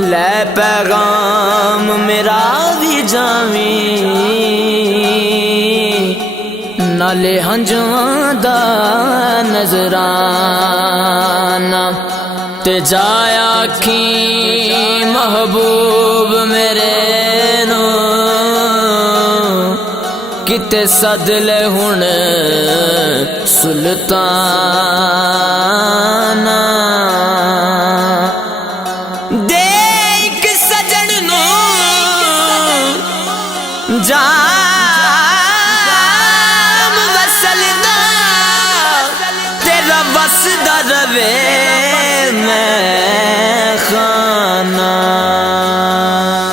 لے پیغام میرا بھی جاویں نالے ہنجواں دا نظرانہ تے جایا کی محبوب میرے نو کتے سد لے ہن سلطانہ دے ایک سجن نو جام وصل دا تیرا وسدا روے میں خانہ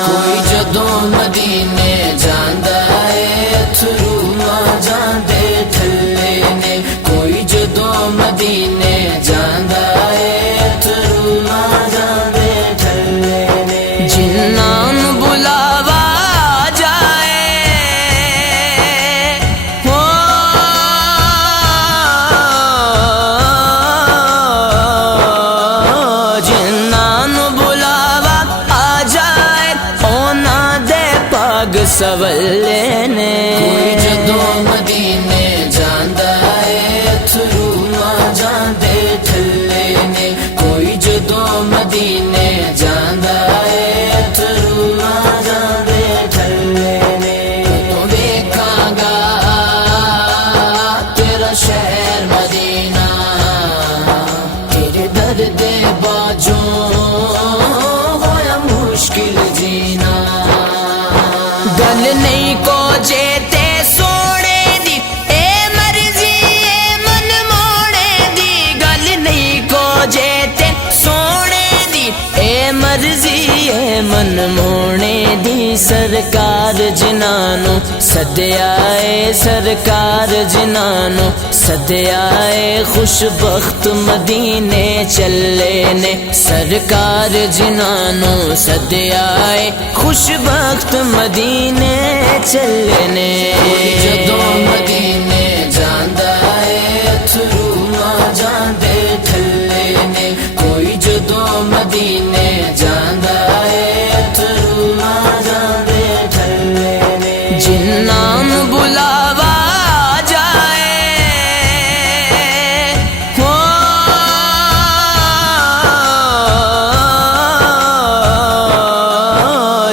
کوئی جدوں مدینے جاندا اے تھرو ماں جاندے ٹھلے نے کوئی جدوں مدینے جاندا اے تھرو ماں جاندے ٹھلے نے جنہاں نوں بلاوا جائے ہو جنہاں نوں بلاوا آ جائے اونا دے پاگ سولے نے کوئی جدوں مدینے جاندا اے تھرو ماں جاندے ٹھلے نے کوئی جدوں مدینے جاندا اے تھرو ماں جاندے ٹھلے نے تو ویکھاں گا تیرا شہر مدینہ تیرے در دے باجوں ہویا مشکل جینا گل نہیں کو جیتے سونے دی اے مرضی اے من موڑے دی گل نہیں کو جیتے سونے دی اے مرضی اے من موڑے دی سرکار جنانو سدیا اے سرکار جنانو سدیا اے خوش بخت مدینے چلے نے سرکار جنانو سدیا اے خوش بخت مدینے چلے نے کوئی جدوں مدینے جاندا اے تھرو ماں جاندے ٹھلے نے کوئی جدوں مدینے جاندا اے تھرو ماں جاندے ٹھلے نے جنہاں نوں بلاوا جائے ہو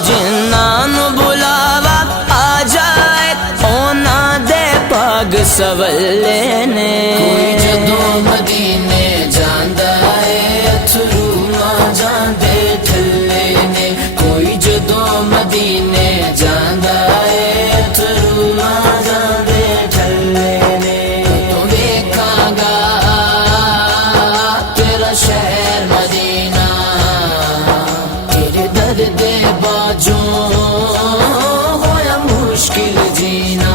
جنہاں نوں بلاوا آ جائے اونا دے پاگ سولے نے کوئی جدوں مدینے جاندا اے تھرو ماں جاندے ٹھلے نے کوئی جدوں مدینے جاندا اے تھرو ماں جاندے ٹھلے نے تو ویکھاں گا تیرا شہر مدینہ تیرے در دے باجوں ہویا مشکل جینا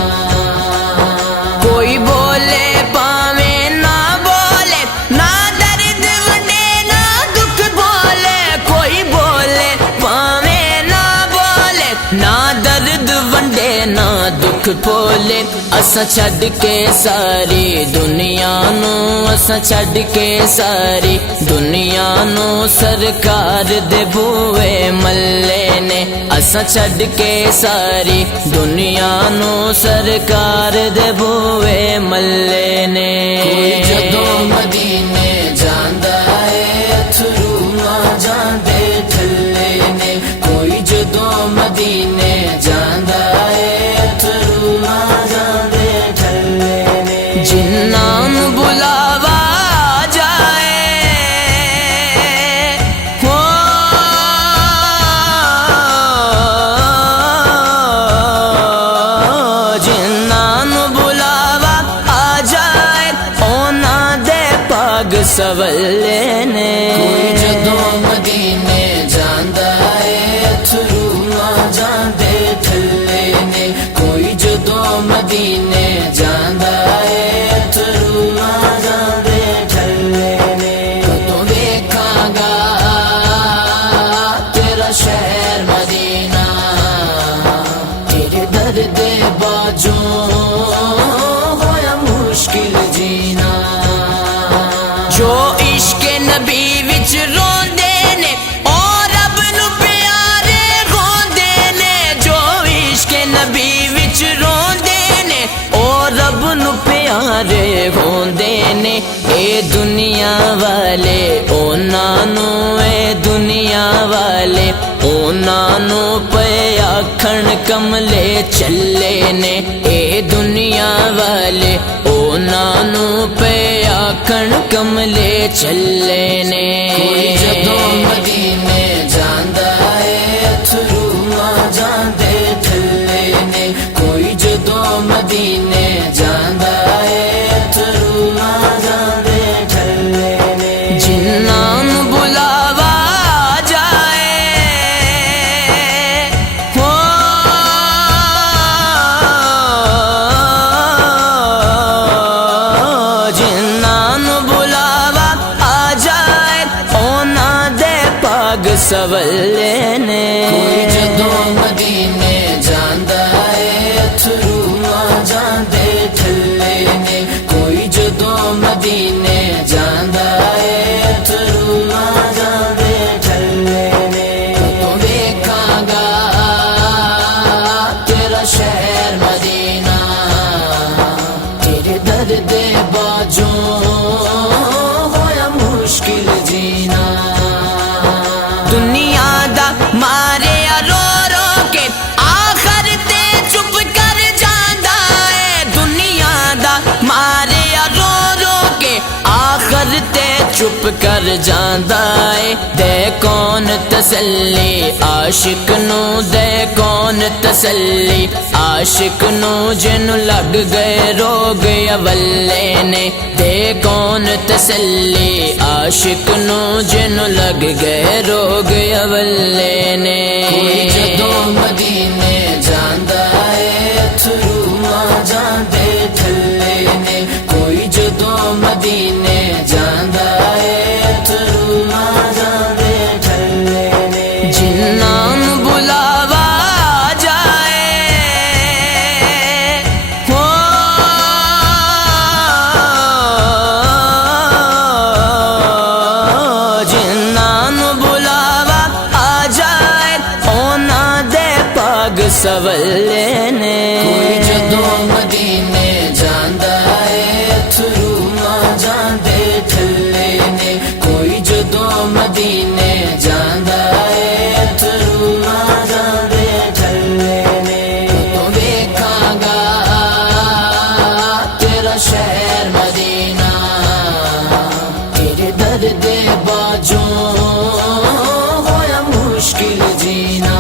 کوئی بولے پاویں نہ بولے نہ درد وڈے نہ دکھ بولے کوئی بولے پاویں نہ بولے نہ درد وڈے نہ دکھ بولے اساں چھڈ کے ساری دنیا نو اساں چھڈ کے ساری دنیا نو سرکار دے بوئے ملے نے اساں چھڈ کے ساری دنیا نو سرکار دے بوئے ملے نے کوئی جدوں مدینے جاندا اے تھرو ماں جاندے ٹھلے نے کوئی جدوں مدینے جاندا اے تھرو ماں جاندے ٹھلے نے جنہاں نوں بلاوا جائے ہو جنہاں نوں بلاوا آ جائے اونا دے پاگ سولے نے کوئی جدوں مدینے جاندا اے تھرو ماں جاندے ٹھلے نے کوئی جدوں مدینے جاندا اے تھرو ماں جاندے ٹھلے نے کدوں ویکھاں گا تیرا شہر مدینہ تیرے در دے باجوں ہویا مشکل جینا جو عشق نبی وچ روندے نے اور رب نو اے دنیا والے اونا نو اے دنیا والے اونا نو پے آکھن کملے چلے نے اے دنیا والے اونا نو پے آکھن کملے چلے نے کوئی جدوں مدینے جاندا اے اتھرو ماں جاندے ٹھلے نے کوئی جدوں مدینے جاندا اے اتھرو ماں جاندے ٹھلے نے جنہاں نوں بلاوا جائے ہو جنہاں نوں بلاوا آ جائے اونا دے پاگ سولے نے کوئی جدوں مدینے جاندا اے اتھرو ماں جاندے ٹھلے نے کوئی جدوں مدینے جاندا اے اتھرو ماں جاندے ٹھلے نے کدوں ویکھاں گا تیرا شہر مدینہ تیرے در دے باجوں ہویا مشکل جینا دنیا دا مارے رو رو کے آخر تے چپ کر جاندا ہے دنیا دا مارے رو رو کے آخر تے چپ کر جاندا ہے دے کون تسلی عاشق نو دے کون تسلی عاشق نو جن لگ گئے روگ اولے نے دے کون تسلی عاشق نو جن لگ گئے روگ اولے نے کوئی جدوں مدینے جاندا اے اتھرو ماں جاندے ٹھلے نے کوئی جدوں مدینے جاندا اے اتھرو ماں جاندے ٹھلے نے جنہاں نوں بلاوا جائے ہو جنہاں نوں بلاوا آ جائے اونا دے پاگ سولے نے کوئی جدوں مدینے جاندا اے اتھرو ماں جاندے ٹھلے نے کوئی جدوں مدینے جاندا اے اتھرو ماں جاندے ٹھلے نے کدوں ویکھاں گا تیرا شہر مدینہ تیرے در دے باجوں ہویا مشکل جینا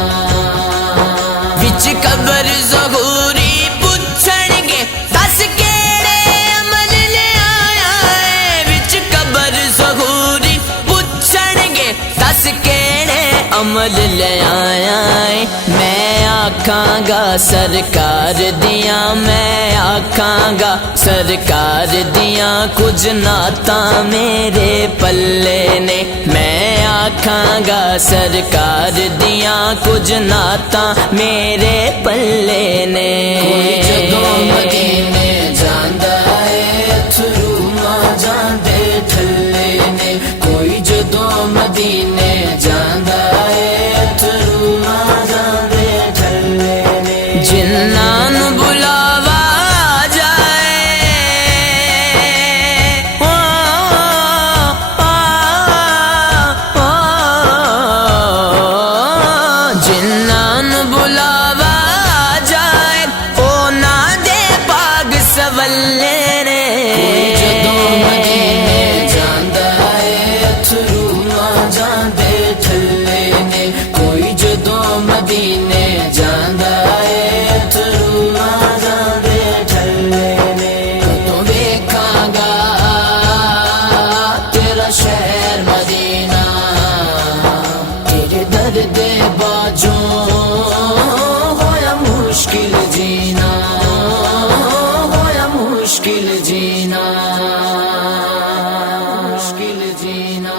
وچ قبر ظہوری پوچھن گے دس کیڑے عمل لے آیا ہے وچ قبر ظہوری پوچھن گے دس کیڑے عمل لے آیا ہے میں آکھاں گا سرکار دیاں میں آکھاں گا سرکار دیاں کچھ نعتاں میرے پلے نے میں آکھاں گا سرکار دیاں کچھ نعتاں میرے پلے نے کوئی جدوں مدینے جاندا اے اتھرو ماں جاندے ٹھلے نے کوئی جدوں مدینے جاندا اے اتھرو ماں جاندے ٹھلے نے جنہاں نوں بلاوا جائے جنہاں نوں بلاوا جائے اونا دے پاگ سولے نے کوئی جدوں مدینے جاندا اے اتھرو ماں جاندے ٹھلے نے کوئی جدوں مدینے جاندا اے اتھرو ماں جاندے ٹھلے نے کدوں ویکھاں گا تیرا شہر مدینہ تیرے در دے باجوں ہویا مشکل جینا ہویا مشکل جینا مشکل جینا